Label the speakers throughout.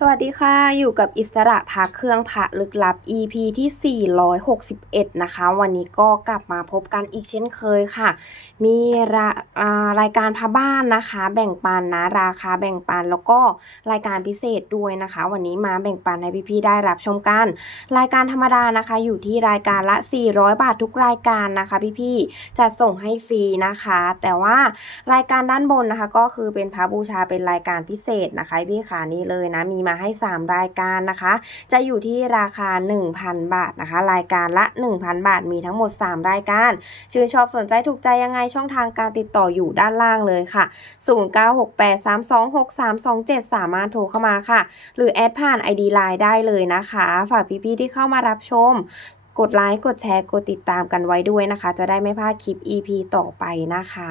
Speaker 1: สวัสดีค่ะ อยู่กับอิสระพาเครื่องพระลึกลับ EP ที่ 461 นะคะ วันนี้ก็กลับมาพบกันอีกเช่นเคยค่ะ มีราอ่ารายการพระบ้านนะคะ แบ่งปันนะราคาแบ่งปันแล้วก็รายการพิเศษด้วยนะคะ วันนี้มาแบ่งปันให้พี่ๆได้รับชมกัน รายการธรรมดานะคะอยู่ที่รายการละ 400 บาททุกรายการนะคะพี่ๆจะส่งให้ฟรีนะคะ แต่ว่ารายการด้านบนนะคะ ก็คือเป็นพระบูชาเป็นรายการพิเศษนะคะพี่ขานี่เลยนะมีมาให้ 3 รายการนะคะ จะอยู่ที่ราคา 1,000 บาทนะคะ รายการละ 1,000 บาทมีทั้งหมด 3 รายการ ชื่นชอบสนใจถูกใจยังไงช่องทางการติดต่ออยู่ด้านล่างเลยค่ะ 0968326327 สามารถโทรเข้ามาค่ะ หรือแอดผ่าน ID Line ได้เลยนะคะ ฝากพี่ๆที่เข้ามารับชม กดไลค์กดแชร์กดติดตามกันไว้ด้วยนะคะ จะได้ไม่พลาดคลิป EP ต่อไปนะคะ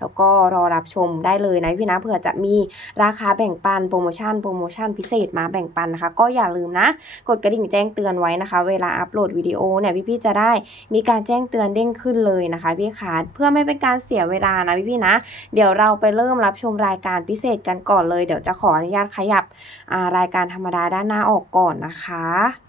Speaker 1: แล้วก็รอรับชมได้เลยนะพี่นะเผื่อจะมีราคาแบ่งปันโปรโมชั่นโปรโมชั่นพิเศษมาแบ่งปันนะคะ ก็อย่าลืมนะ กดกระดิ่งแจ้งเตือนไว้นะคะ เวลาอัปโหลดวิดีโอเนี่ยพี่ๆจะได้มีการแจ้งเตือนเด้งขึ้นเลยนะคะพี่ขาเพื่อไม่เป็นการเสียเวลานะพี่ๆนะ เดี๋ยวเราไปเริ่มรับชมรายการพิเศษกันก่อนเลย เดี๋ยวจะขออนุญาตขยับารายการธรรมดาด้านหน้าออกก่อนนะคะ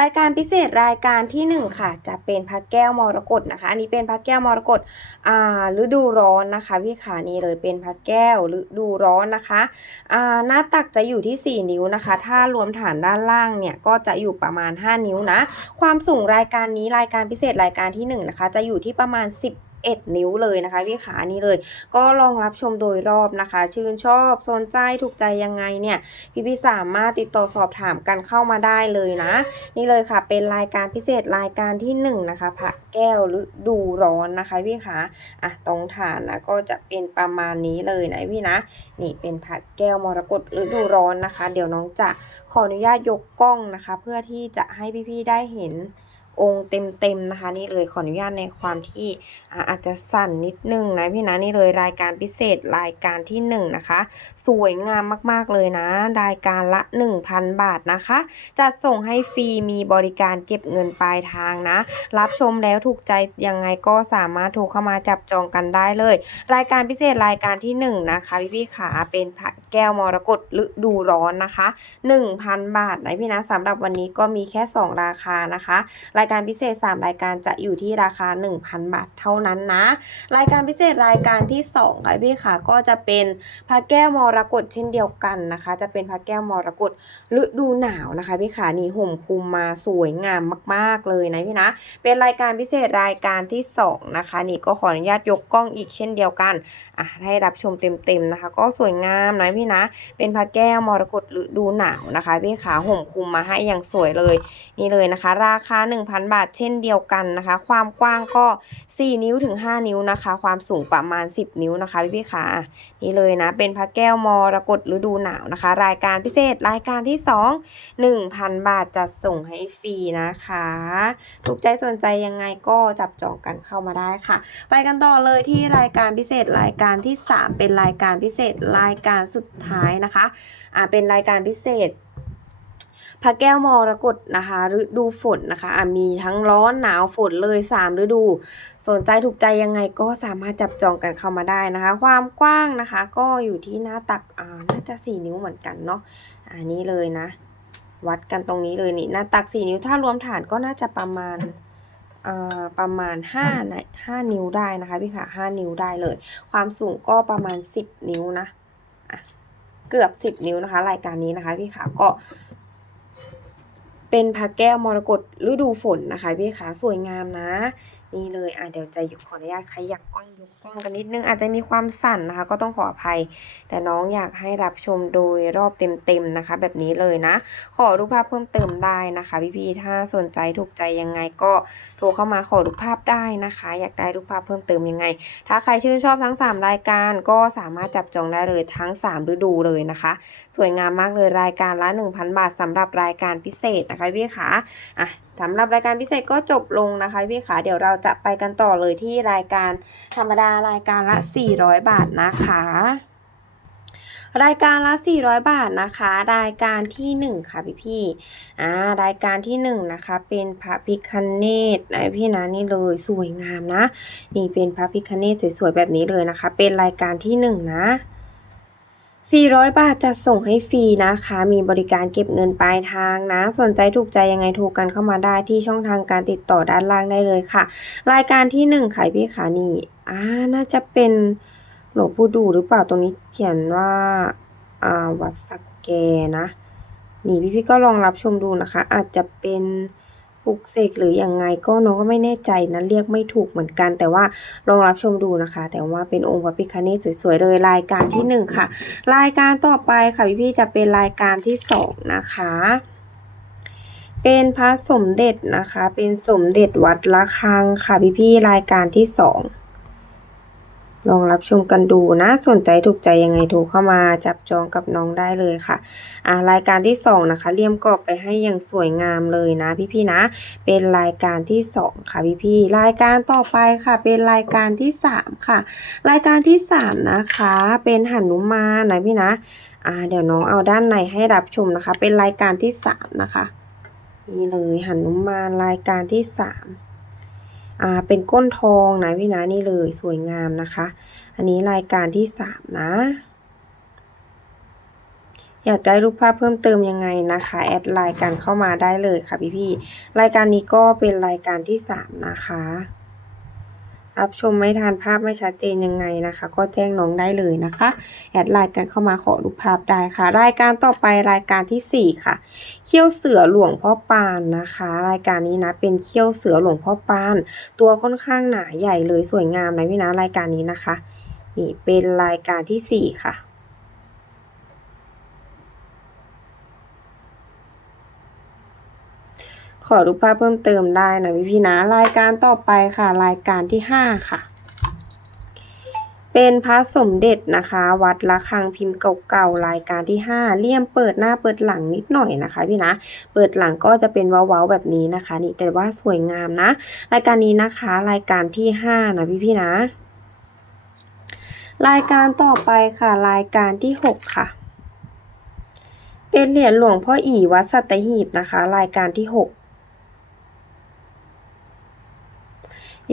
Speaker 1: รายการพิเศษรายการที่หนึ่งค่ะ จะเป็นพระแก้วมรกตนะคะ อันนี้เป็นพระแก้วมรกตอ่าฤดูร้อนนะคะพี่ขานี่เลยเป็นพระแก้วฤดูร้อนนะคะอ่าหน้าตักจะอยู่ที่ 4 นิ้วนะคะ ถ้ารวมฐานด้านล่างเนี่ยก็จะอยู่ประมาณ 5 นิ้วนะ ความสูงรายการนี้รายการพิเศษรายการที่หนึ่งนะคะ จะอยู่ที่ประมาณ 10 11 นิ้วเลยนะคะพี่ขานี่เลย ก็ลองรับชมโดยรอบนะคะ ชื่นชอบสนใจถูกใจยังไงเนี่ยพี่พี่ๆสามารถติดต่อสอบถามกันเข้ามาได้เลยนะ นี่เลยค่ะ เป็นรายการพิเศษรายการที่หนึ่งนะคะพระแก้วหรือดูร้อนนะคะพี่คะอะตรงฐานนะก็จะเป็นประมาณนี้เลยนะพี่นะ นี่เป็นพระแก้วมรกตฤดูร้อนนะคะ เดี๋ยวน้องจะขออนุญาตยกกล้องนะคะ เพื่อที่จะให้พี่ๆได้เห็น องค์เต็มๆนะคะ นี่เลยขออนุญาตในความที่อาจจะสั่นนิดนึงนะพี่นะนี่เลยรายการพิเศษรายการที่หนึ่งนะคะ สวยงามมากๆเลยนะ รายการละ 1,000 บาทนะคะ จัดส่งให้ฟรีมีบริการเก็บเงินปลายทางนะ รับชมแล้วถูกใจยังไงก็สามารถโทรเข้ามาจับจองกันได้เลย รายการพิเศษรายการที่ 1 นะคะ พี่พี่ๆขาเป็นพระแก้วมรกตฤดูร้อนนะคะ 1,000 บาทนะพี่นะสำหรับวันนี้ก็มีแค่ 2 ราคานะคะรายการพิเศษ 3 รายการจะอยู่ที่ราคา 1,000 บาทเท่านั้นนะ รายการพิเศษรายการที่2ค่ะพี่ค่ะก็จะเป็นพระแก้วมรกตเช่นเดียวกันนะคะ จะเป็นพระแก้วมรกตฤดูหนาวนะคะพี่ขานี่ห่มคลุมมาสวยงามมาก ๆเลยนะพี่นะ เป็นรายการพิเศษรายการที่2นะคะนี่ก็ขออนุญาตยกกล้องอีกเช่นเดียวกันอะให้รับชมเต็มๆนะคะ ก็สวยงามนะพี่นะ เป็นพระแก้วมรกตฤดูหนาวนะคะพี่ขาห่มคลุมมาให้อย่างสวยเลยนี่เลยนะคะ ราคา1,000 1,000 บาทเช่นเดียวกันนะคะ ความกว้างก็ 4 นิ้วถึง 5 นิ้วนะคะ ความสูงประมาณ 10 นิ้วนะคะพี่พี่ๆค่ะอะนี่เลยนะ เป็นพระแก้วมรกตฤดูหนาวนะคะ รายการพิเศษรายการที่ 2 1,000 บาทจัดส่งให้ฟรีนะคะถูกใจสนใจยังไงก็จับจองกันเข้ามาได้ค่ะ ไปกันต่อเลยที่รายการพิเศษรายการที่ 3 เป็นรายการพิเศษรายการสุดท้ายนะคะอ่าเป็นรายการพิเศษ พระแก้วมรกตนะคะฤดูฝนนะคะอะมีทั้งร้อนหนาวฝนเลย 3 ฤดู สนใจถูกใจยังไงก็สามารถจับจองกันเข้ามาได้นะคะ ความกว้างนะคะ ก็อยู่ที่หน้าตักอ่าน่าจะ 4 นิ้วเหมือนกันเนาะอันนี้เลยนะ วัดกันตรงนี้เลยนี่หน้าตัก 4 นิ้วถ้ารวมฐานก็น่าจะประมาณอ่าประมาณ5นะ5นิ้วได้นะคะพี่ค่ะ5นิ้วได้เลย ความสูงก็ประมาณ 10 นิ้วนะะเกือบ 10 นิ้วนะคะ รายการนี้นะคะพี่ขาก็ เป็นพระแก้วมรกตฤดูฝนนะคะพี่ขาสวยงามนะ นี่เลยอะเดี๋ยวจะยกขออนุญาตขยับกล้องยกกล้องกันนิดนึงอาจจะมีความสั่นนะคะ ก็ต้องขออภัย แต่น้องอยากให้รับชมโดยรอบเต็มๆนะคะ แบบนี้เลยนะ ขอรูปภาพเพิ่มเติมได้นะคะพี่ๆถ้าสนใจถูกใจยังไงก็โทรเข้ามาขอรูปภาพได้นะคะ อยากได้รูปภาพเพิ่มเติมยังไง ถ้าใครชื่นชอบทั้ง 3 รายการก็สามารถจับจองได้เลยทั้ง 3 ฤดูเลยนะคะ สวยงามมากเลยรายการละ 1,000 บาทสำหรับรายการพิเศษนะคะพี่ขาอะสำหรับรายการพิเศษก็จบลงนะคะพี่ขาเดี๋ยวเราจะไปกันต่อเลยที่รายการธรรมดารายการละ 400 บาทนะคะรายการละ 400 บาทนะคะ รายการที่ 1 ค่ะพี่พี่ๆอ่ารายการที่ 1 นะคะ เป็นพระพิคเนตนะพี่นะนี่เลยสวยงามนะ นี่เป็นพระพิคเนตสวยๆแบบนี้เลยนะคะ เป็นรายการที่ 1 นะ 400 บาทจะส่งให้ฟรีนะคะ มีบริการเก็บเงินปลายทางนะ สนใจถูกใจยังไงโทรกันเข้ามาได้ที่ช่องทางการติดต่อด้านล่างได้เลยค่ะ รายการที่ 1 ขายพี่ขานี่อ่าน่าจะเป็นหลวงปู่ดูหรือเปล่าตรงนี้เขียนว่าอ่าวัดสักแกนะ นี่พี่ๆก็ลองรับชมดูนะคะ อาจจะเป็น ปลุกเสกหรือยังไงก็น้องก็ไม่แน่ใจนะเรียกไม่ถูกเหมือนกัน แต่ว่าลองรับชมดูนะคะ แต่ว่าเป็นองค์พระพิคเนศสวยๆเลยรายการที่หนึ่งค่ะ รายการต่อไปค่ะพี่ๆจะเป็นรายการที่สองนะคะเป็นพระสมเด็จนะคะ เป็นสมเด็จวัดละคังค่ะพี่ๆรายการที่สอง ลองรับชมกันดูนะ สนใจถูกใจยังไงโทรเข้ามาจับจองกับน้องได้เลยค่ะอ่ารายการที่สองนะคะเลี่ยมกรอบไปให้อย่างสวยงามเลยนะพี่ๆนะ เป็นรายการที่สองค่ะพี่ๆรายการต่อไปค่ะ เป็นรายการที่สามค่ะ รายการที่สามนะคะ เป็นหันุมานนะพี่นะอ่าเดี๋ยวน้องเอาด้านในให้รับชมนะคะ เป็นรายการที่สามนะคะ นี่เลยหันุมานรายการที่สาม อ่าเป็นก้นทองนะพี่นะนี่เลยสวยงามนะคะ อันนี้รายการที่สามนะ อยากได้รูปภาพเพิ่มเติมยังไงนะคะ แอดไลน์กันเข้ามาได้เลยค่ะพี่พี่รายการนี้ก็เป็นรายการที่สามนะคะ รับชมไม่ทันภาพไม่ชัดเจนยังไงนะคะ ก็แจ้งน้องได้เลยนะคะ แอดไลน์กันเข้ามาขอดูภาพได้ค่ะ รายการต่อไปรายการที่สี่ค่ะ เขี้ยวเสือหลวงพ่อปานนะคะ รายการนี้นะเป็นเขี้ยวเสือหลวงพ่อปาน ตัวค่อนข้างหนาใหญ่เลยสวยงามนะพี่นะรายการนี้นะคะ นี่เป็นรายการที่สี่ค่ะ ขอรูปภาพเพิ่มเติมได้นะพี่พี่นะ รายการต่อไปค่ะ รายการที่ห้าค่ะ เป็นพระสมเด็จนะคะ วัดละคังพิมพ์เก่าๆรายการที่ห้าเลี่ยมเปิดหน้าเปิดหลังนิดหน่อยนะคะ พี่นะ เปิดหลังก็จะเป็นว้าๆแบบนี้นะคะ นี่แต่ว่าสวยงามนะ รายการนี้นะคะ รายการที่ห้านะพี่พี่นะ รายการต่อไปค่ะ รายการที่หกค่ะ เป็นเหรียญหลวงพ่ออีวัดสัตหีบนะคะ รายการที่หก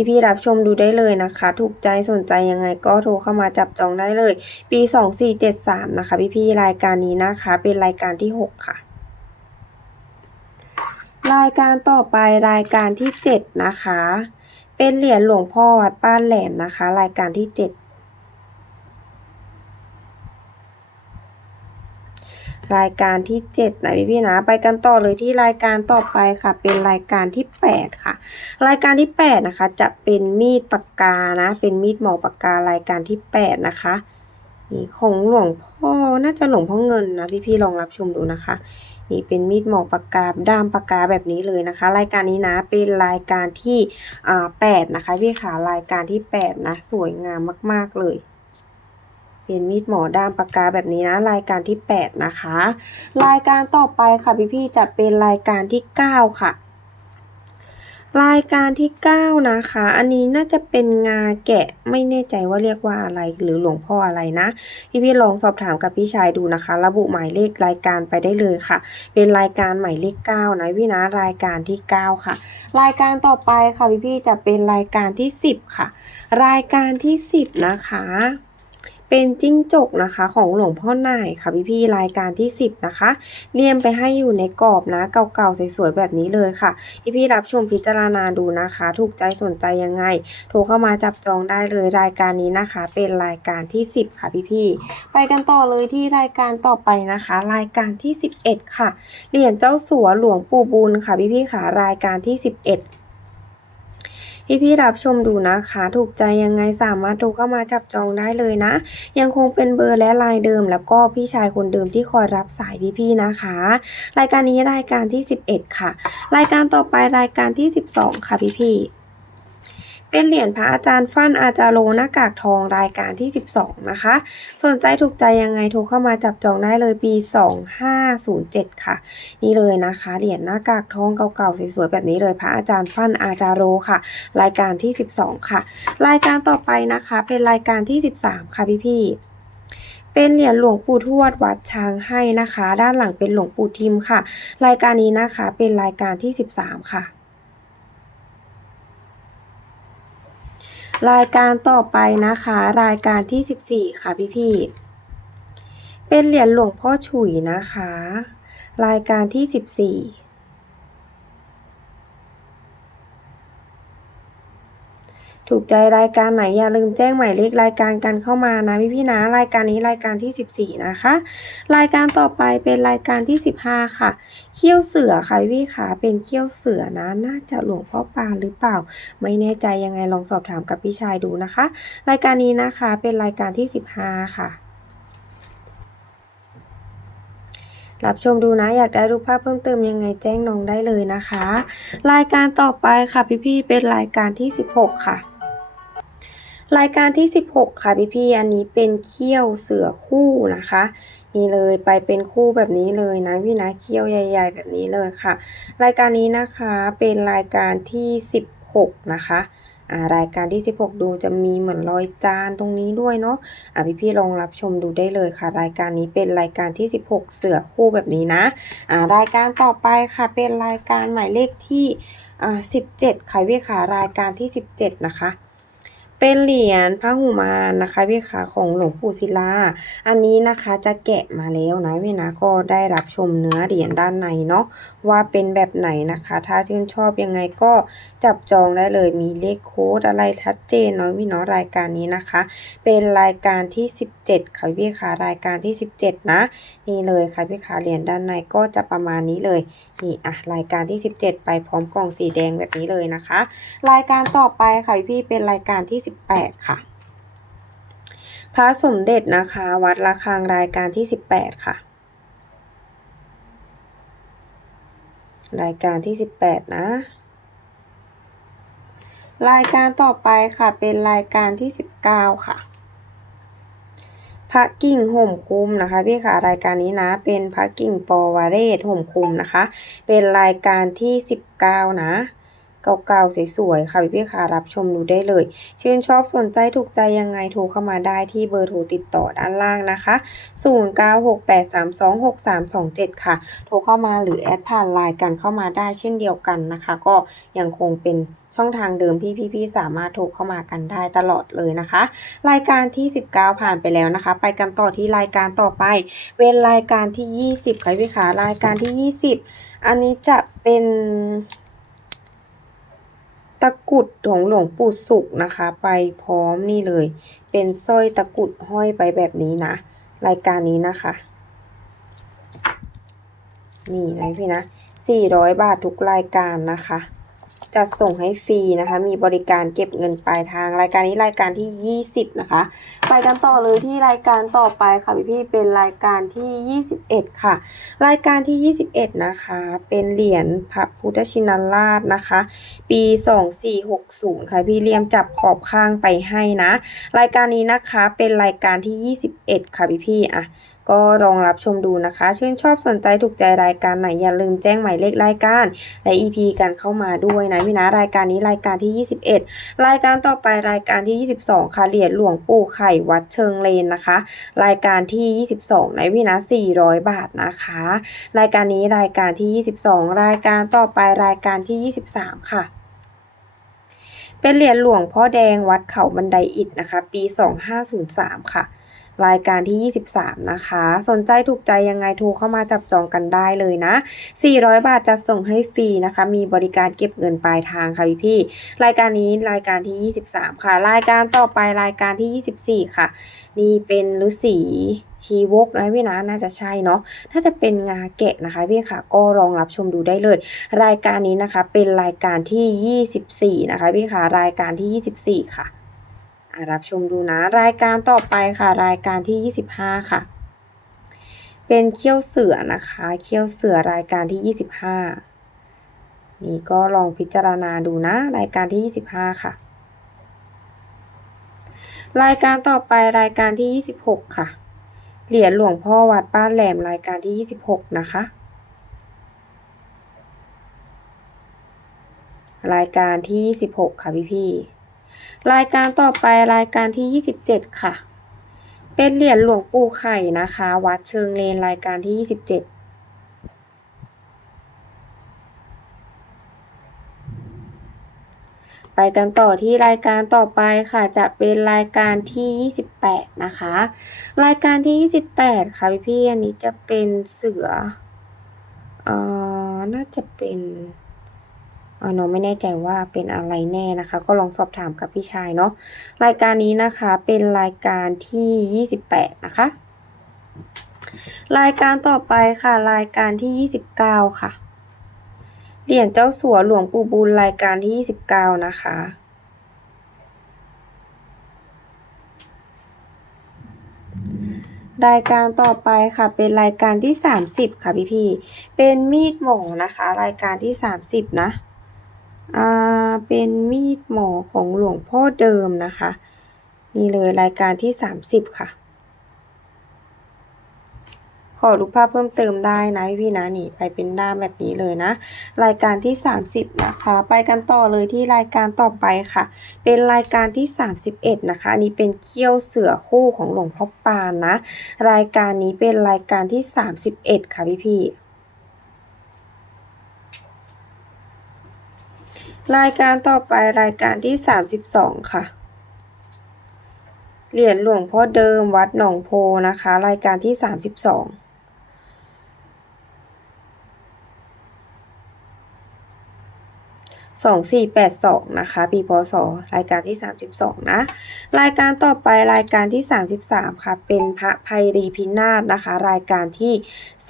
Speaker 1: พี่ๆรับชมดูได้เลยนะคะ ถูกใจสนใจยังไงก็โทรเข้ามาจับจองได้เลย ปี 2473 นะคะพี่พี่ๆรายการนี้นะคะ เป็นรายการที่ 6 ค่ะรายการต่อไปรายการที่ 7 นะคะ เป็นเหรียญหลวงพ่อวัดป้านแหลมนะคะ รายการที่ 7 รายการที่ 7 นะพี่พี่ๆนะ ไปกันต่อเลยที่รายการต่อไปค่ะ เป็นรายการที่ 8 ค่ะ รายการที่ 8 นะคะ จะเป็นมีดปากกานะ เป็นมีดหมอปากการายการที่ 8 นะคะนี่ของหลวงพ่อน่าจะหลวงพ่อเงินนะพี่ๆลองรับชมดูนะคะ นี่เป็นมีดหมอปากกาด้ามปากกาแบบนี้เลยนะคะ รายการนี้นะเป็นรายการที่อ่า8นะคะพี่ขารายการที่ 8 นะ สวยงามมาก ๆเลย เป็นมีดหมอด้ามปากกาแบบนี้นะ รายการที่ 8 นะคะ รายการต่อไปค่ะพี่ๆจะเป็นรายการที่ 9 ค่ะ รายการที่ 9 นะคะ อันนี้น่าจะเป็นงาแกะไม่แน่ใจว่าเรียกว่าอะไรหรือหลวงพ่ออะไรนะ พี่พี่ๆลองสอบถามกับพี่ชายดูนะคะ ระบุหมายเลขรายการไปได้เลยค่ะ เป็นรายการหมายเลข9นะพี่นะรายการที่ 9 ค่ะ รายการต่อไปค่ะพี่พี่ๆจะเป็นรายการที่ 10 ค่ะ รายการที่ 10 นะคะ เป็นจิ้งจกนะคะ ของหลวงพ่อหน่ายค่ะพี่พี่รายการที่ 10 นะคะ เรียมไปให้อยู่ในกรอบนะ เก่าๆสวยๆแบบนี้เลยค่ะพี่พี่รับชมพิจารณาดูนะคะ ถูกใจสนใจยังไง โทรเข้ามาจับจองได้เลยรายการนี้นะคะ เป็นรายการที่ 10 ค่ะพี่พี่ไปกันต่อเลยที่รายการต่อไปนะคะ รายการที่ 11 ค่ะเหรียญเจ้าสัวหลวงปู่บุญค่ะพี่พี่ค่ะรายการที่ 11 พี่พี่ๆรับชมดูนะคะ ถูกใจยังไงสามารถโทรเข้ามาจับจองได้เลยนะ ยังคงเป็นเบอร์และลายเดิม แล้วก็พี่ชายคนเดิมที่คอยรับสายพี่ๆนะคะ รายการนี้รายการที่ 11 ค่ะ รายการต่อไปรายการที่ 12 ค่ะพี่ๆ เป็นเหรียญพระอาจารย์ฟั่นอาจารโลหน้ากากทองรายการที่ 12 นะคะ สนใจถูกใจยังไงโทรเข้ามาจับจองได้เลยปี 2507 ค่ะ นี่เลยนะคะ เหรียญหน้ากากทองเก่าๆสวยๆแบบนี้เลยพระอาจารย์ฟั่นอาจารโรค่ะ รายการที่ 12 ค่ะ รายการต่อไปนะคะ เป็นรายการที่ 13 ค่ะพี่ๆเป็นเหรียญหลวงปู่ทวดวัดช้างให้นะคะ ด้านหลังเป็นหลวงปู่ทิมค่ะ รายการนี้นะคะเป็นรายการที่ 13 ค่ะ รายการต่อไปนะคะ รายการที่ 14 ค่ะพี่พี่เป็นเหรียญหลวงพ่อฉุยนะคะ รายการที่ 14 ถูกใจรายการไหนอย่าลืมแจ้งหมายเลขรายการกันเข้ามานะพี่พี่นะรายการนี้รายการที่ 14 นะคะ รายการต่อไปเป็นรายการที่ 15 ค่ะ เขี้ยวเสือค่ะพี่พี่ๆค่ะเป็นเขี้ยวเสือนะ น่าจะหลวงพ่อปานหรือเปล่า ไม่แน่ใจยังไงลองสอบถามกับพี่ชายดูนะคะ รายการนี้นะคะเป็นรายการที่ 15 ค่ะรับชมดูนะอยากได้รูปภาพเพิ่มเติมยังไงแจ้งน้องได้เลยนะคะ รายการต่อไปค่ะพี่ๆเป็นรายการที่ 16 ค่ะ รายการที่ 16 ค่ะพี่ๆอันนี้เป็นเขี้ยวเสือคู่นะคะ นี่เลยไปเป็นคู่แบบนี้เลยนะพี่นะเขี้ยวใหญ่ ๆ แบบนี้เลยค่ะ รายการนี้นะคะเป็นรายการที่ 16 นะคะอ่ารายการที่ 16 ดูจะมีเหมือนรอยจานตรงนี้ด้วยเนาะอะพี่ๆลองรับชมดูได้เลยค่ะ รายการนี้เป็นรายการที่ 16 เสือคู่แบบนี้นะอ่ารายการต่อไปค่ะเป็นรายการหมายเลขที่อ่า17ค่ะพี่ค่ะรายการที่ 17 นะคะ เป็นเหรียญพระหุมารนะคะพี่ขาของหลวงปู่ศิลา อันนี้นะคะจะแกะมาแล้วนะพี่นะก็ได้รับชมเนื้อเหรียญด้านในเนาะว่าเป็นแบบไหนนะคะ ถ้าชื่นชอบยังไงก็จับจองได้เลยมีเลขโค้ดอะไรชัดเจนเนาะพี่เนาะรายการนี้นะคะ เป็นรายการที่ 17ค่ะพี่ขารายการที่ 17 นะ นี่เลยค่ะพี่ขาเหรียญด้านในก็จะประมาณนี้เลยนี่อะรายการที่ 17 ไปพร้อมกล่องสีแดงแบบนี้เลยนะคะ รายการต่อไปค่ะพี่เป็นรายการที่18 ค่ะ พระสมเด็จนะคะ วัดระฆังรายการที่ 18 ค่ะ รายการที่ 18 นะ รายการต่อไปค่ะเป็นรายการที่ 19 ค่ะพระกิ่งห่มคุมนะคะพี่ค่ะรายการนี้นะเป็นพระกิ่งปอวาเรศห่มคุมนะคะ เป็นรายการที่ 19 นะ เก่าๆสวยๆค่ะพี่ๆค่ะรับชมดูได้เลย ชื่นชอบสนใจถูกใจยังไงโทรเข้ามาได้ที่เบอร์โทรติดต่อด้านล่างนะคะ 0968326327 ค่ะ โทรเข้ามาหรือแอดผ่านไลน์กันเข้ามาได้เช่นเดียวกันนะคะ ก็ยังคงเป็นช่องทางเดิมที่พี่ๆสามารถโทรเข้ามากันได้ตลอดเลยนะคะ รายการที่ 19 ผ่านไปแล้วนะคะ ไปกันต่อที่รายการต่อไป เป็นรายการที่ 20ค่ะพี่ขารายการที่ 20 อันนี้จะเป็น ตะกุดของหลวงปู่สุกนะคะ ไปพร้อมนี่เลย เป็นสร้อยตะกุดห้อยไปแบบนี้นะ รายการนี้นะคะ นี่นะพี่นะ400 บาททุกรายการนะคะ จัดส่งให้ฟรีนะคะ มีบริการเก็บเงินปลายทาง รายการนี้รายการที่ 20 นะคะ ไปกันต่อเลยที่รายการต่อไปค่ะพี่พี่เป็นรายการที่ 21 ค่ะ รายการที่ 21 นะคะ เป็นเหรียญพระพุทธชินราชนะคะ ปี 2460 ค่ะ พี่เลียมจับขอบข้างไปให้นะ รายการนี้นะคะเป็นรายการที่ 21 ค่ะพี่พี่อะ ก็ลองรับชมดูนะคะ ชื่นชอบสนใจถูกใจรายการไหนอย่าลืมแจ้งหมายเลขรายการ และ EP กันเข้ามาด้วยนะพี่นะรายการนี้รายการที่ 21 รายการต่อไปรายการที่ 22 ค่ะเหรียญหลวงปู่ไข่วัดเชิงเลนนะคะ รายการที่ 22 ในพี่นะ 400 บาทนะคะ รายการนี้รายการที่ 22 รายการต่อไปรายการที่ 23 ค่ะเป็นเหรียญหลวงพ่อแดงวัดเขาบันไดอิฐนะคะ ปี 2503 ค่ะ รายการที่ 23 นะคะ สนใจถูกใจยังไงโทรเข้ามาจับจองกันได้เลยนะ 400 บาทจะส่งให้ฟรีนะคะ มีบริการเก็บเงินปลายทางค่ะพี่พี่รายการนี้รายการที่ 23 ค่ะ รายการต่อไปรายการที่ 24 ค่ะ นี่เป็นฤาษีชีวกนะพี่นะน่าจะใช่เนาะถ้าจะเป็นงาแกะนะคะพี่ค่ะก็ลองรับชมดูได้เลย รายการนี้นะคะเป็นรายการที่ 24 นะคะพี่ค่ะรายการที่ 24 ค่ะ รับชมดูนะ รายการต่อไปค่ะ รายการที่ 25 ค่ะ เป็นเขี้ยวเสือนะคะ เขี้ยวเสือรายการที่ 25 นี่ก็ลองพิจารณาดูนะ รายการที่ 25 ค่ะ รายการต่อไปรายการที่ 26 ค่ะ เหรียญหลวงพ่อวัดบ้านแหลมรายการที่ 26 นะคะรายการที่26ค่ะพี่พี่ รายการต่อไปรายการที่ 27 ค่ะ เป็นเหรียญหลวงปู่ไข่นะคะ วัดเชิงเลนรายการที่ 27ไปกันต่อที่รายการต่อไปค่ะจะเป็นรายการที่ 28 นะคะ รายการที่ 28 ค่ะพี่พี่อันนี้จะเป็นเสือเอ่อน่าจะเป็น น้องไม่แน่ใจว่าเป็นอะไรแน่นะคะ ก็ลองสอบถามกับพี่ชายเนาะรายการนี้นะคะเป็นรายการที่ 28 นะคะ รายการต่อไปค่ะ รายการที่ 29 ค่ะเหรียญเจ้าสัวหลวงปู่บุญรายการที่ 29 นะคะรายการต่อไปค่ะเป็นรายการที่ 30 ค่ะพี่พี่เป็นมีดหมอนะคะ รายการที่ 30 นะ อ่าเป็นมีดหมอของหลวงพ่อเดิมนะคะ นี่เลยรายการที่ 30 ค่ะ ขอรูปภาพเพิ่มเติมได้นะพี่นะนี่ไปเป็นด้ามแบบนี้เลยนะ รายการที่ 30 นะคะ ไปกันต่อเลยที่รายการต่อไปค่ะ เป็นรายการที่ 31 นะคะ อันนี้เป็นเขี้ยวเสือคู่ของหลวงพ่อปานนะ รายการนี้เป็นรายการที่ 31 ค่ะพี่พี่ รายการต่อไปรายการที่ 32 ค่ะ เหรียญหลวงพ่อเดิมวัดหนองโพนะคะ รายการที่ 32 สองสี่แปดสองนะคะ ปีพศ รายการที่สามสิบสองนะ รายการต่อไปรายการที่สามสิบสามค่ะ เป็นพระภัยรีพินาศนะคะ รายการที่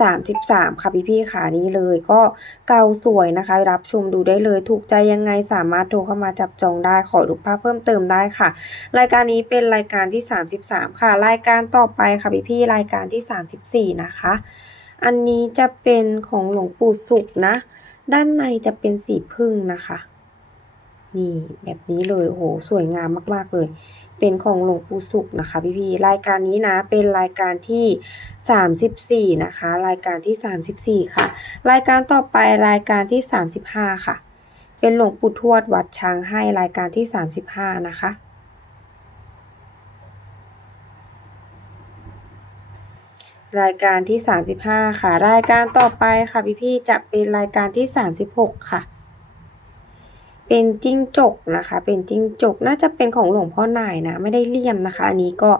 Speaker 1: สามสิบสามค่ะพี่ๆค่ะนี้เลยก็เก่าสวยนะคะ รับชมดูได้เลยถูกใจยังไงสามารถโทรเข้ามาจับจองได้ขอดูภาพเพิ่มเติมได้ค่ะ รายการนี้เป็นรายการที่สามสิบสามค่ะ รายการต่อไปค่ะพี่ๆรายการที่สามสิบสี่นะคะ อันนี้จะเป็นของหลวงปู่สุขนะ ด้านในจะเป็นสีพึ่งนะคะ นี่แบบนี้เลยโหสวยงามมากๆเลย เป็นของหลวงปู่สุขนะคะ พี่ๆรายการนี้นะเป็นรายการที่ 34 นะคะ รายการที่ 34 ค่ะ รายการต่อไปรายการที่ 35 ค่ะ เป็นหลวงปู่ทวดวัดช้างให้รายการที่ 35 นะคะ รายการที่ 35 ค่ะ รายการต่อไปค่ะพี่ๆจะเป็นรายการที่ 36 ค่ะ เป็นจิ้งจกนะคะ เป็นจิ้งจกน่าจะเป็นของหลวงพ่อหน่ายนะ ไม่ได้เลี่ยมนะคะ อันนี้ก็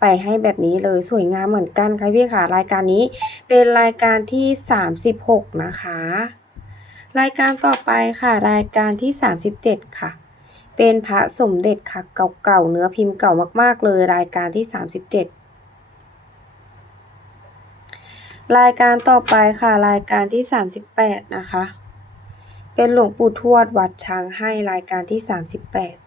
Speaker 1: ไปให้แบบนี้เลยสวยงามเหมือนกันค่ะพี่ค่ะ รายการนี้เป็นรายการที่ 36 นะคะ รายการต่อไปค่ะ รายการที่ 37 ค่ะเป็นพระสมเด็จค่ะเก่าๆเนื้อพิมพ์เก่ามากๆเลยรายการที่ 37 รายการต่อไปค่ะ รายการที่ 38 นะคะ เป็นหลวงปู่ทวดวัดช้างให้รายการที่ 38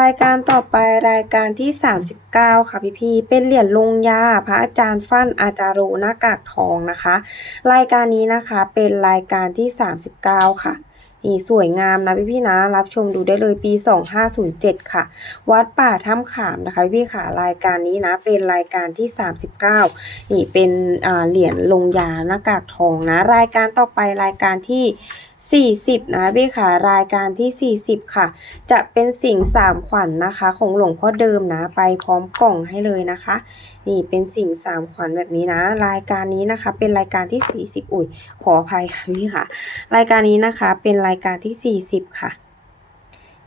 Speaker 1: รายการต่อไปรายการที่ 39 ค่ะพี่พี่เป็นเหรียญลงยาพระอาจารย์ฟั่นอาจารโรหน้ากากทองนะคะ รายการนี้นะคะเป็นรายการที่ 39 ค่ะ นี่สวยงามนะพี่พี่ๆนะ รับชมดูได้เลยปี 2507 ค่ะ วัดป่าถ้ำขามนะคะพี่ๆค่ะรายการนี้นะเป็นรายการที่ 39 นี่เป็นเหรียญลงยาหน้ากากทองนะ รายการต่อไปรายการที่ 40 นะพี่ค่ะรายการที่ 40 ค่ะ จะเป็นสิ่งสามขวัญนนะคะ ของหลวงพ่อเดิมนะ ไปพร้อมกล่องให้เลยนะคะ นี่เป็นสิ่งสามขวัญแบบนี้นะ รายการนี้นะคะ เป็นรายการที่ 40 อุ้ยขออภัยค่ะพี่ค่ะ รายการนี้นะคะเป็นรายการที่ 40 ค่ะ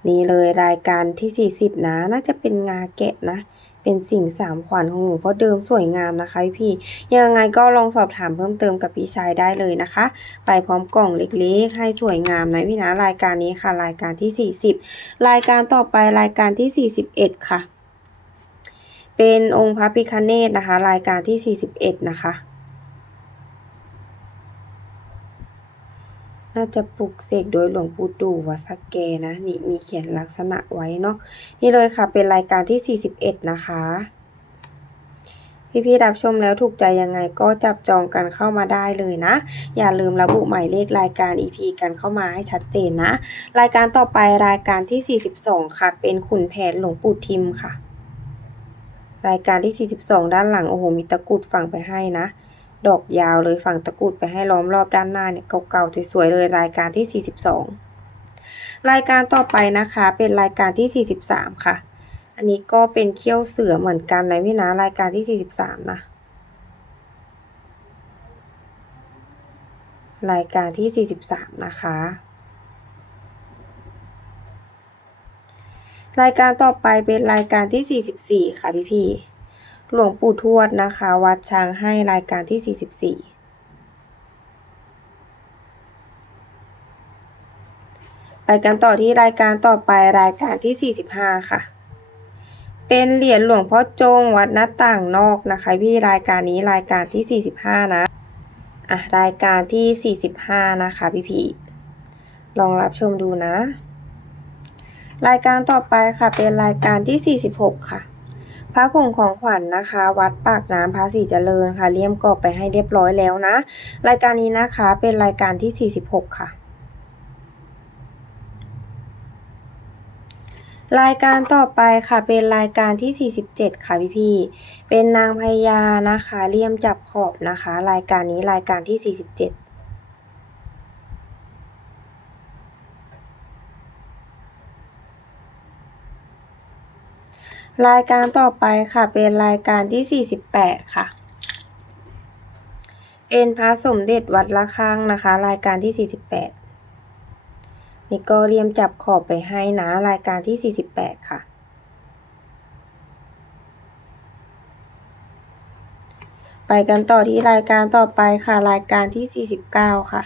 Speaker 1: นี่เลยรายการที่ 40 นะ น่าจะเป็นงาแกะนะ เป็นสิ่งสามขวัญของหนูเพราะเดิมสวยงามนะคะพี่ยังไงก็ลองสอบถามเพิ่มเติมกับพี่ชายได้เลยนะคะ ไปพร้อมกล่องเล็กๆ ให้สวยงามนะพี่นะรายการนี้ค่ะ รายการที่ 40 รายการต่อไปรายการที่ 41 ค่ะ เป็นองค์พระพิคเนตนะคะ รายการที่ 41 นะคะ น่าจะปลุกเสกโดยหลวงปู่ดู่วัสแกนะ นี่มีเขียนลักษณะไว้เนาะนี่เลยค่ะเป็นรายการที่ 41 นะคะ พี่ๆรับชมแล้วถูกใจยังไงก็จับจองกันเข้ามาได้เลยนะ อย่าลืมระบุหมายเลขรายการ EP กันเข้ามาให้ชัดเจนนะ รายการต่อไปรายการที่ 42 ค่ะ เป็นขุนแผนหลวงปู่ทิมค่ะ รายการที่ 42 ด้านหลังโอ้โหมีตะกุดฝังไปให้นะ ดอกยาวเลยฝั่งตะกุดไปให้ล้อมรอบด้านหน้าเนี่ยเก่าๆสวยๆเลยรายการที่ 42 รายการต่อไปนะคะเป็นรายการที่ 43 ค่ะ อันนี้ก็เป็นเขี้ยวเสือเหมือนกันนะพี่นะรายการที่ 43 นะรายการที่ 43 นะคะ รายการต่อไปเป็นรายการที่ 44 ค่ะพี่พี่ หลวงปู่ทวดนะคะ วัดช้างให้รายการที่ 44ไปกันต่อที่รายการต่อไปรายการที่ 45 ค่ะ เป็นเหรียญหลวงพ่อจงวัดหน้าต่างนอกนะคะ พี่รายการนี้รายการที่ 45 นะ อะ รายการที่ 45 นะคะพี่พี่ลองรับชมดูนะ รายการต่อไปค่ะเป็นรายการที่ 46 ค่ะ พระผงของขวัญนนะคะ วัดปากน้ำภาษีเจริญค่ะเลี่ยมกรอบไปให้เรียบร้อยแล้วนะ รายการนี้นะคะเป็นรายการที่ 46 ค่ะ รายการต่อไปค่ะเป็นรายการที่ 47 ค่ะพี่พี่เป็นนางพญานะคะเลี่ยมจับขอบนะคะ รายการนี้รายการที่ 47 รายการต่อไปค่ะ เป็นรายการที่ 48 ค่ะเป็นพระสมเด็จวัดละคังนะคะ รายการที่ 48 นี่ก็เรียมจับขอบไปให้นะ รายการที่ 48 ค่ะ ไปกันต่อที่รายการต่อไปค่ะ รายการที่ 49 ค่ะ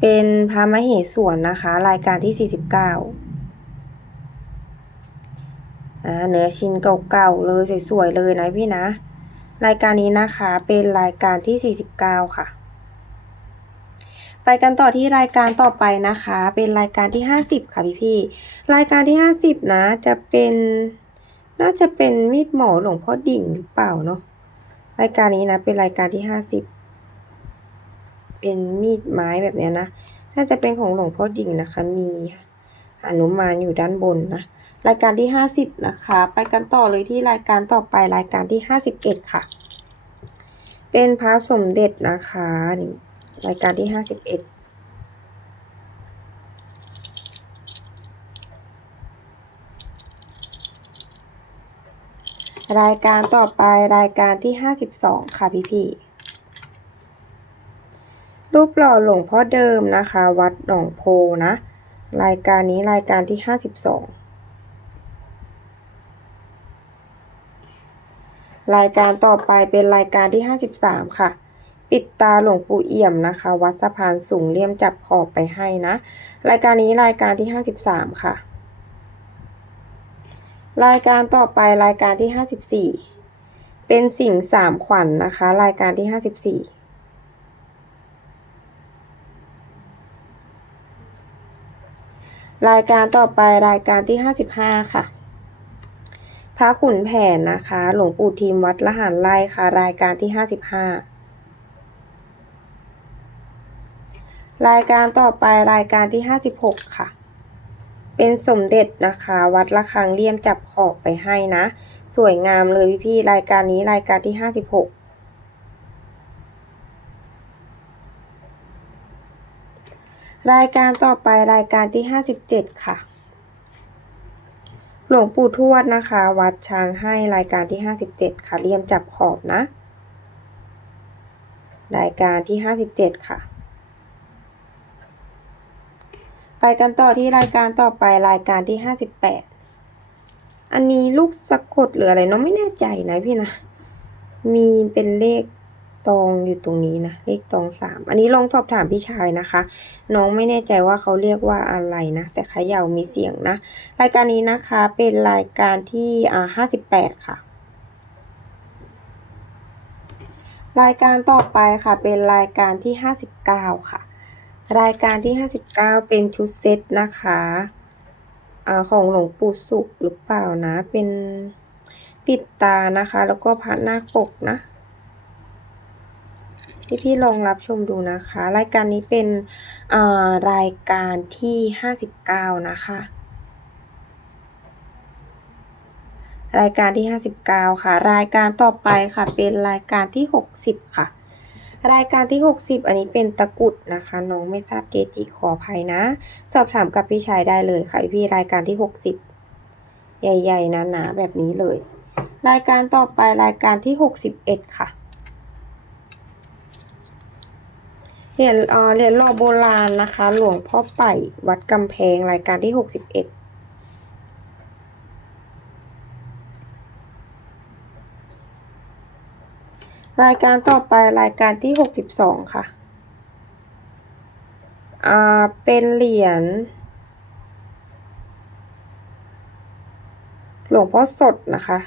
Speaker 1: เป็นพระมเหสวนนะคะ รายการที่ 49 เนื้อชิ้นเก่าๆเลยสวยๆเลยนะพี่นะ รายการนี้นะคะเป็นรายการที่ 49 ค่ะ ไปกันต่อที่รายการต่อไปนะคะ เป็นรายการที่ 50 ค่ะพี่พี่ๆรายการที่ 50 นะจะเป็นน่าจะเป็นมีดหมอหลวงพ่อดิ่งหรือเปล่าเนาะรายการนี้นะเป็นรายการที่ 50 เป็นมีดไม้แบบนี้นะน่าจะเป็นของหลวงพ่อดิ่งนะคะ มีหนุมานอยู่ด้านบนนะ รายการที่ 50 นะคะ ไปกันต่อเลยที่รายการต่อไปรายการที่ 51 ค่ะ เป็นพระสมเด็จนะคะนี่รายการที่ 51รายการต่อไปรายการที่ 52 ค่ะพี่พี่รูปหล่อหลวงพ่อเดิมนะคะ วัดหนองโพนะ รายการนี้รายการที่ 52 รายการต่อไปเป็นรายการที่ 53 ค่ะ ปิดตาหลวงปู่เอี่ยมนะคะ วัดสะพานสูงเลี่ยมจับขอบไปให้นะ รายการนี้รายการที่ 53 ค่ะ รายการต่อไปรายการที่ 54 เป็นสิ่งสามขวัญนนะคะ รายการที่ 54รายการต่อไปรายการที่ 55 ค่ะ ระขุนแผนนะคะ หลวงปู่ทีมวัดละหารไร่ค่ะ รายการที่55รายการต่อไปรายการที่56ค่ะ เป็นสมเด็จนะคะ วัดละคังเลี่ยมจับขอบไปให้นะ สวยงามเลยพี่ๆรายการนี้รายการที่56รายการต่อไปรายการที่57ค่ะ หลวงปู่ทวดนะคะ วัดช้างให้รายการที่ 57 ค่ะเลี่ยมจับขอบนะ รายการที่ 57 ค่ะ ไปกันต่อที่รายการต่อไปรายการที่ 58 อันนี้ลูกสะกดหรืออะไรเนาะไม่แน่ใจนะพี่นะ มีเป็นเลข ตองอยู่ตรงนี้นะเลขตองสามอันนี้ลองสอบถามพี่ชายนะคะ น้องไม่แน่ใจว่าเขาเรียกว่าอะไรนะ แต่ขย่ามีเสียงนะ รายการนี้นะคะเป็นรายการที่อ่าห้าสิบแปดค่ะ รายการต่อไปค่ะเป็นรายการที่ห้าสิบเก้าค่ะ รายการที่ห้าสิบเก้าเป็นชุดเซตนะคะอ่าของหลวงปู่สุขหรือเปล่านะ เป็นปิดตานะคะ แล้วก็พระนาคปกนะ ที่พี่ลองรับชมดูนะคะ รายการนี้เป็นรายการที่ 59 นะคะ รายการที่ 59 ค่ะ รายการต่อไปค่ะ เป็นรายการที่ 60 ค่ะ รายการที่ 60 อันนี้เป็นตะกุดนะคะน้องไม่ทราบเกจิขออภัยนะ สอบถามกับพี่ชายได้เลยค่ะพี่รายการที่ 60 ใหญ่ๆหนาๆแบบนี้เลย รายการต่อไปรายการที่ 61 ค่ะ เหรียญเอ่อเหรียญหล่อโบราณนะคะ หลวงพ่อไป่วัดกำแพงรายการที่หกสิบเอ็ดรายการต่อไปรายการที่หกสิบสองค่ะ อ่า เป็นเหรียญหลวงพ่อสดนะคะ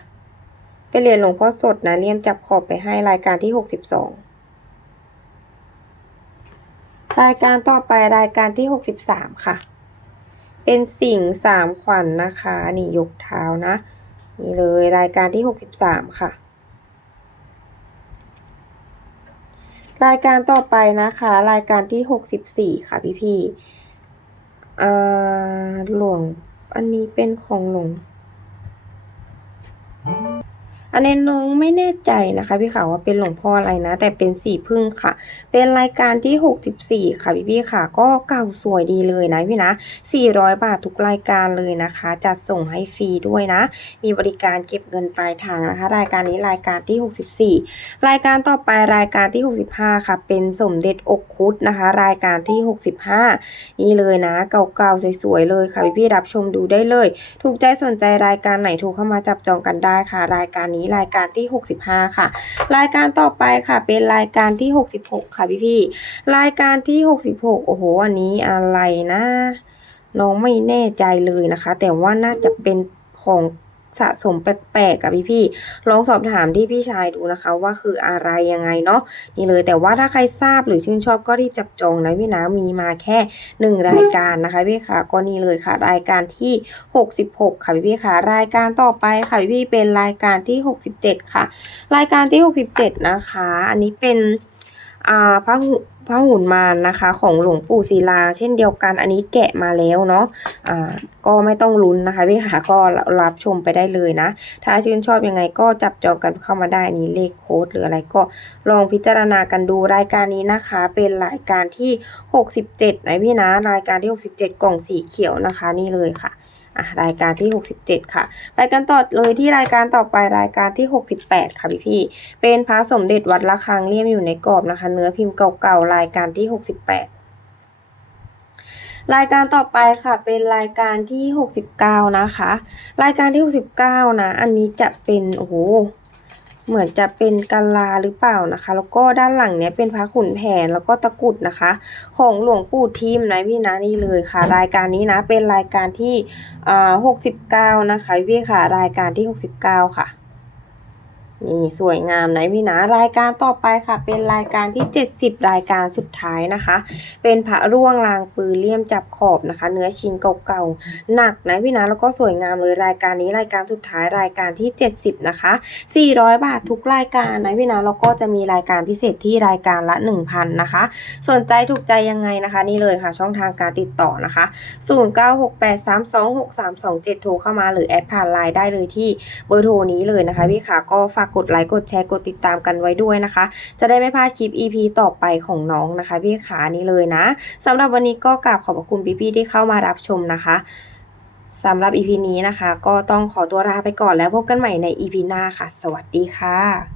Speaker 1: เป็นเหรียญหลวงพ่อสดนะเลี่ยมจับขอบไปให้รายการที่หกสิบสอง รายการต่อไปรายการที่หกสิบสามค่ะ เป็นสิ่งสามขวัญนนะคะ นี่ยกเท้านะ นี่เลยรายการที่หกสิบสามค่ะ รายการต่อไปนะคะ รายการที่หกสิบสี่ค่ะพี่พี่หลวง อันนี้เป็นของหลวง อันนี้น้องไม่แน่ใจนะคะ พี่ค่ะว่าเป็นหลวงพ่ออะไรนะ แต่เป็นสีพึ่งค่ะ เป็นรายการที่ 64 ค่ะพี่พี่ค่ะ ก็เก่าสวยดีเลยนะพี่นะ 400 บาททุกรายการเลยนะคะ จัดส่งให้ฟรีด้วยนะ มีบริการเก็บเงินปลายทางนะคะ รายการนี้รายการที่ 64 รายการต่อไปรายการที่ 65 ค่ะ เป็นสมเด็จอกคุดนะคะ รายการที่ 65 นี่เลยนะ เก่าๆสวยๆเลยค่ะพี่พี่รับชมดูได้เลย ถูกใจสนใจรายการไหนโทรเข้ามาจับจองกันได้ค่ะ รายการนี้รายการที่ 65 ค่ะ รายการต่อไปค่ะ เป็นรายการที่ 66 ค่ะพี่พี่รายการที่ 66 โอ้โหอันนี้อะไรนะ น้องไม่แน่ใจเลยนะคะ แต่ว่าน่าจะเป็นของ สะสมแปลกๆกับพี่พี่ๆลองสอบถามที่พี่ชายดูนะคะ ว่าคืออะไรยังไงเนาะนี่เลยแต่ว่าถ้าใครทราบหรือชื่นชอบก็รีบจับจองนะพี่นะมีมาแค่หนึ่งรายการนะคะพี่ค่ะก็นี่เลยค่ะ รายการที่ 66 ค่ะพี่พี่ค่ะ รายการต่อไปค่ะพี่พี่เป็นรายการที่ 67 ค่ะ รายการที่ 67 นะคะ อันนี้เป็นอ่าพระหุ พระหุ่นมารนะคะ ของหลวงปู่ศิลา เช่นเดียวกันอันนี้แกะมาแล้วเนาะอ่าก็ไม่ต้องลุ้นนะคะพี่ค่ะก็รับชมไปได้เลยนะ ถ้าชื่นชอบยังไงก็จับจองกันเข้ามาได้นี่เลขโค้ดหรืออะไรก็ลองพิจารณากันดูรายการนี้นะคะ เป็นรายการที่ 67นะพี่นะรายการที่ 67 กล่องสีเขียวนะคะนี่เลยค่ะ อะรายการที่ 67 ค่ะ ไปกันต่อเลยที่รายการต่อไปรายการที่ 68 ค่ะพี่พี่เป็นพระสมเด็จวัดระฆังเลี่ยมอยู่ในกรอบนะคะ เนื้อพิมพ์เก่าๆรายการที่ 68รายการต่อไปค่ะเป็นรายการที่ 69 นะคะ รายการที่ 69 นะ อันนี้จะเป็น โอ้โห เหมือนจะเป็นกาลาหรือเปล่านะคะ แล้วก็ด้านหลังเนี้ยเป็นพระขุนแผนแล้วก็ตะกรุดนะคะ ของหลวงปู่ทิมนะพี่นะนี่เลยค่ะ รายการนี้นะเป็นรายการที่อ่า69นะคะพี่ค่ะรายการที่69ค่ะ นี่สวยงามนะพี่นะรายการต่อไปค่ะ เป็นรายการที่ 70 รายการสุดท้ายนะคะ เป็นพระร่วงรางปืนเลี่ยมจับขอบนะคะ เนื้อชิ้นเก่าๆหนักนะพี่นะแล้วก็สวยงามเลยรายการนี้รายการสุดท้ายรายการที่ 70 นะคะ 400 บาททุกรายการนะพี่นะแล้วก็จะมีรายการพิเศษที่รายการละ 1,000 นะคะ สนใจถูกใจยังไงนะคะ นี่เลยค่ะ ช่องทางการติดต่อนะคะ 0968326327 โทรเข้ามาหรือแอดผ่านไลน์ได้เลยที่เบอร์โทรนี้เลยนะคะพี่ค่ะก็ฝากกดไลค์กดแชร์กดติดตามกันไว้ด้วยนะคะ จะได้ไม่พลาดคลิป EP ต่อไปของน้องนะคะ พี่ขานี้เลยนะสำหรับวันนี้ก็กราบขอบคุณพี่ๆที่เข้ามารับชมนะคะสำหรับ EP นี้นะคะ ก็ต้องขอตัวลาไปก่อนแล้วพบกันใหม่ใน EP หน้าค่ะ สวัสดีค่ะ